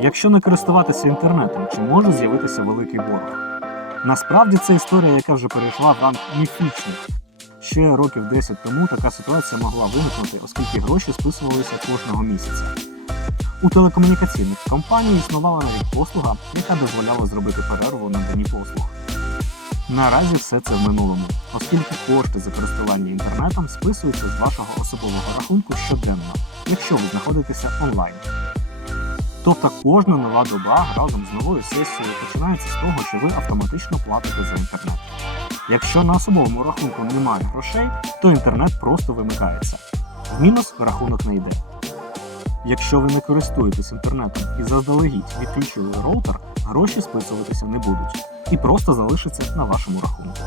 Якщо не користуватися інтернетом, чи може з'явитися великий борг? Насправді це історія, яка вже перейшла в ранг міфічних. Ще років 10 тому така ситуація могла виникнути, оскільки гроші списувалися кожного місяця. У телекомунікаційних компаній існувала навіть послуга, яка дозволяла зробити перерву на дані послуг. Наразі все це в минулому, оскільки кошти за користування інтернетом списуються з вашого особового рахунку щоденно, якщо ви знаходитеся онлайн. Тобто кожна нова доба разом з новою сесією починається з того, що ви автоматично платите за інтернет. Якщо на особовому рахунку немає грошей, то інтернет просто вимикається. В мінус рахунок не йде. Якщо ви не користуєтесь інтернетом і заздалегідь відключили роутер, гроші списуватися не будуть і просто залишаться на вашому рахунку.